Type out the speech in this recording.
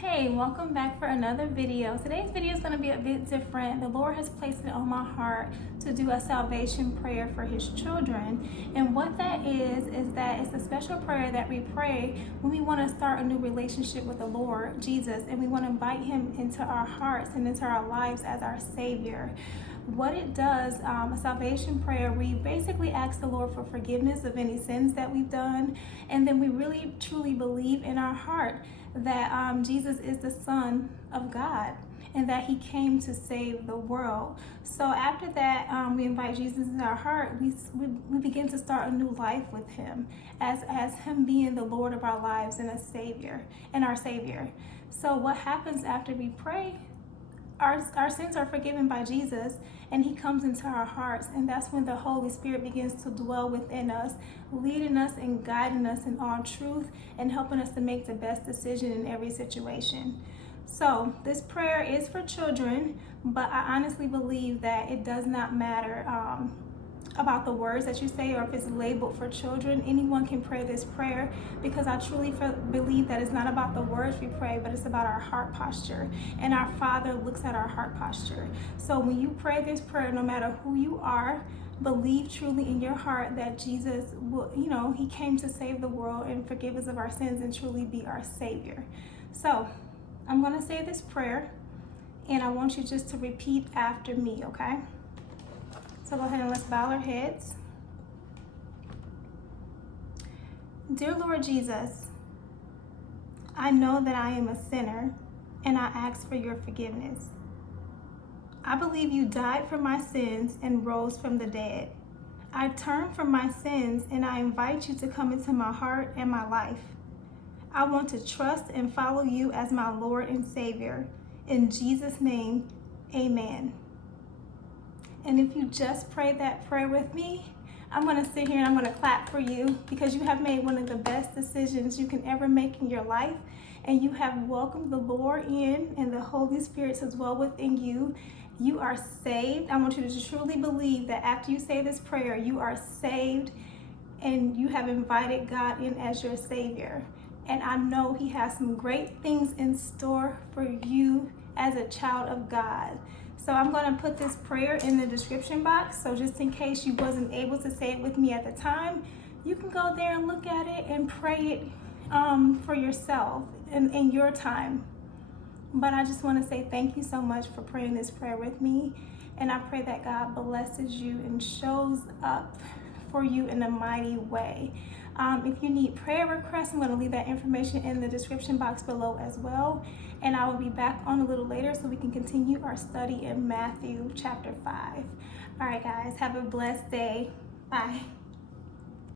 Hey, welcome back for another video. Today's video is going to be a bit different. The Lord has placed it on my heart to do a salvation prayer for his children. And what that is that it's a special prayer that we pray when we want to start a new relationship with the Lord Jesus, and we want to invite him into our hearts and into our lives as our Savior. What it does, a salvation prayer, we basically ask the Lord for forgiveness of any sins that we've done, and then we really truly believe in our heart that Jesus is the Son of God and that he came to save the world. So after that, we invite Jesus into our heart. We begin to start a new life with him as him being the Lord of our lives and our Savior. So what happens after we pray? Our sins are forgiven by Jesus, and he comes into our hearts, and that's when the Holy Spirit begins to dwell within us, leading us and guiding us in all truth and helping us to make the best decision in every situation. So this prayer is for children, but I honestly believe that it does not matter about the words that you say, or if it's labeled for children. Anyone can pray this prayer, because I truly believe that it's not about the words we pray, but it's about our heart posture, and our Father looks at our heart posture. So when you pray this prayer, no matter who you are, believe truly in your heart that Jesus will, he came to save the world and forgive us of our sins and truly be our Savior. So I'm going to say this prayer, and I want you just to repeat after me, okay? So go ahead and let's bow our heads. Dear Lord Jesus, I know that I am a sinner, and I ask for your forgiveness. I believe you died for my sins and rose from the dead. I turn from my sins, and I invite you to come into my heart and my life. I want to trust and follow you as my Lord and Savior. In Jesus' name, amen. And if you just prayed that prayer with me, I'm going to sit here and I'm going to clap for you, because you have made one of the best decisions you can ever make in your life, and you have welcomed the Lord in and the Holy Spirit to dwell within you. You are saved. I want you to truly believe that after you say this prayer, you are saved and you have invited God in as your Savior. And I know he has some great things in store for you as a child of God. So I'm going to put this prayer in the description box. So just in case you wasn't able to say it with me at the time, you can go there and look at it and pray it for yourself in your time. But I just want to say thank you so much for praying this prayer with me. And I pray that God blesses you and shows up for you in a mighty way. If you need prayer requests, I'm going to leave that information in the description box below as well. And I will be back on a little later so we can continue our study in Matthew chapter 5. All right, guys, have a blessed day. Bye.